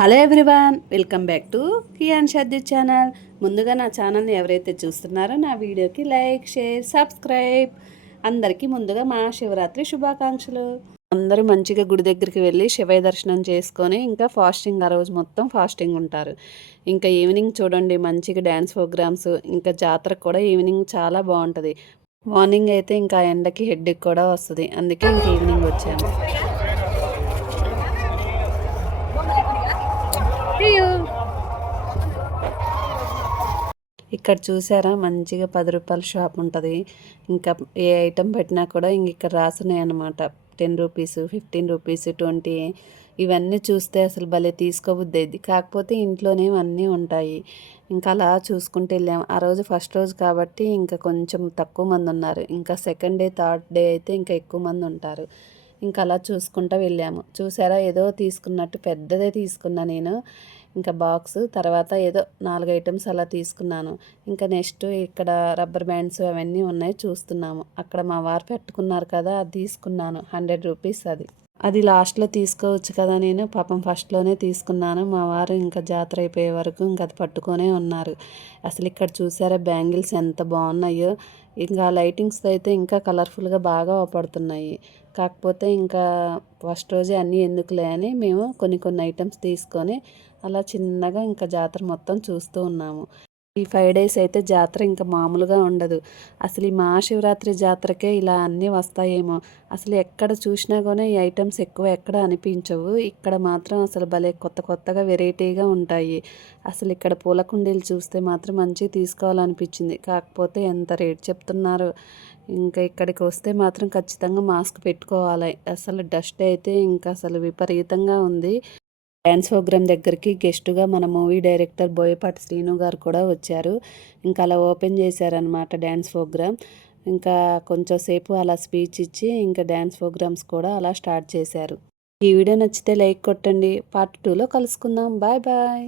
Hello everyone, welcome back to Kiyan Shaddu channel. ముందుగా నా ఛానల్ని ఎవరైతే చూస్తున్నారో నా వీడియోకి లైక్, షేర్, సబ్స్క్రైబ్. అందరికీ ముందుగా మహాశివరాత్రి శుభాకాంక్షలు. అందరూ మంచిగా గుడి దగ్గరికి వెళ్ళి శివయ్య దర్శనం చేసుకొని ఇంకా ఫాస్టింగ్ ఆ రోజు మొత్తం ఫాస్టింగ్ ఉంటారు. ఇంకా ఈవినింగ్ చూడండి మంచిగా డ్యాన్స్ ప్రోగ్రామ్స్, ఇంకా జాతర కూడా ఈవినింగ్ చాలా బాగుంటుంది. మార్నింగ్ అయితే ఇంకా ఎండకి హెడ్ఏక్ కూడా వస్తుంది, అందుకే ఇంక ఈవినింగ్ వచ్చాము. ఇక్కడ చూసారా మంచిగా 10 రూపాయల షాప్ ఉంటుంది. ఇంకా ఏ ఐటెం పెట్టినా కూడా ఇంక ఇక్కడ రాసున్నాయి అన్నమాట. 10 రూపీస్, 15 రూపీస్, 20. ఇవన్నీ చూస్తే అసలు భలే తీసుకోబుద్ది అయింది. కాకపోతే ఇంట్లోనే అన్నీ ఉంటాయి. ఇంకా అలా చూసుకుంటూ వెళ్ళాము. ఆ రోజు ఫస్ట్ రోజు కాబట్టి ఇంకా కొంచెం తక్కువ మంది ఉన్నారు. ఇంకా సెకండ్ డే, థర్డ్ డే అయితే ఇంకా ఎక్కువ మంది ఉంటారు. ఇంకా అలా చూసుకుంటూ వెళ్ళాము. చూసారా ఏదో తీసుకున్నట్టు పెద్దదే తీసుకున్నా నేను. ఇంకా బాక్స్ తర్వాత ఏదో 4 ఐటమ్స్ అలా తీసుకున్నాను. ఇంకా నెక్స్ట్ ఇక్కడ రబ్బర్ బ్యాండ్స్ అవన్నీ ఉన్నాయి చూస్తున్నాము. అక్కడ మా వారు పెట్టుకున్నారు కదా, అది తీసుకున్నాను. 100 రూపీస్ అది లాస్ట్లో తీసుకోవచ్చు కదా, నేను పాపం ఫస్ట్లోనే తీసుకున్నాను. మా వారు ఇంకా జాతర అయిపోయే వరకు ఇంకా అది పట్టుకొనే ఉన్నారు. అసలు ఇక్కడ చూసారా బ్యాంగిల్స్ ఎంత బాగున్నాయో. ఇంకా లైటింగ్స్ అయితే ఇంకా కలర్ఫుల్గా బాగా పడుతున్నాయి. కాకపోతే ఇంకా ఫస్ట్ రోజే అన్నీ ఎందుకులే అని మేము కొన్ని కొన్ని ఐటమ్స్ తీసుకొని అలా చిన్నగా ఇంకా జాతర మొత్తం చూస్తూ ఉన్నాము. ఈ 5 డేస్ అయితే జాతర ఇంకా మామూలుగా ఉండదు. అసలు ఈ మహాశివరాత్రి జాతరకే ఇలా అన్నీ వస్తాయేమో. అసలు ఎక్కడ చూసినా కూడా ఈ ఐటమ్స్ ఎక్కువ ఎక్కడ అనిపించవు. ఇక్కడ మాత్రం అసలు భలే కొత్త కొత్తగా వెరైటీగా ఉంటాయి. అసలు ఇక్కడ పూల కుండీలు చూస్తే మాత్రం మంచిగా తీసుకోవాలనిపించింది. కాకపోతే ఎంత రేట్ చెప్తున్నారు. ఇంకా ఇక్కడికి వస్తే మాత్రం ఖచ్చితంగా మాస్క్ పెట్టుకోవాలి. అసలు డస్ట్ అయితే ఇంకా అసలు విపరీతంగా ఉంది. డ్యాన్స్ ప్రోగ్రామ్ దగ్గరికి గెస్టుగా మన మూవీ డైరెక్టర్ బోయపాటి శ్రీను గారు కూడా వచ్చారు. ఇంకా అలా ఓపెన్ చేశారనమాట డ్యాన్స్ ప్రోగ్రామ్. ఇంకా కొంచెం సేపు అలా స్పీచ్ ఇచ్చి ఇంకా డ్యాన్స్ ప్రోగ్రామ్స్ కూడా అలా స్టార్ట్ చేశారు. ఈ వీడియో నచ్చితే లైక్ కొట్టండి. పార్ట్ 2లో కలుసుకుందాం. Bye bye.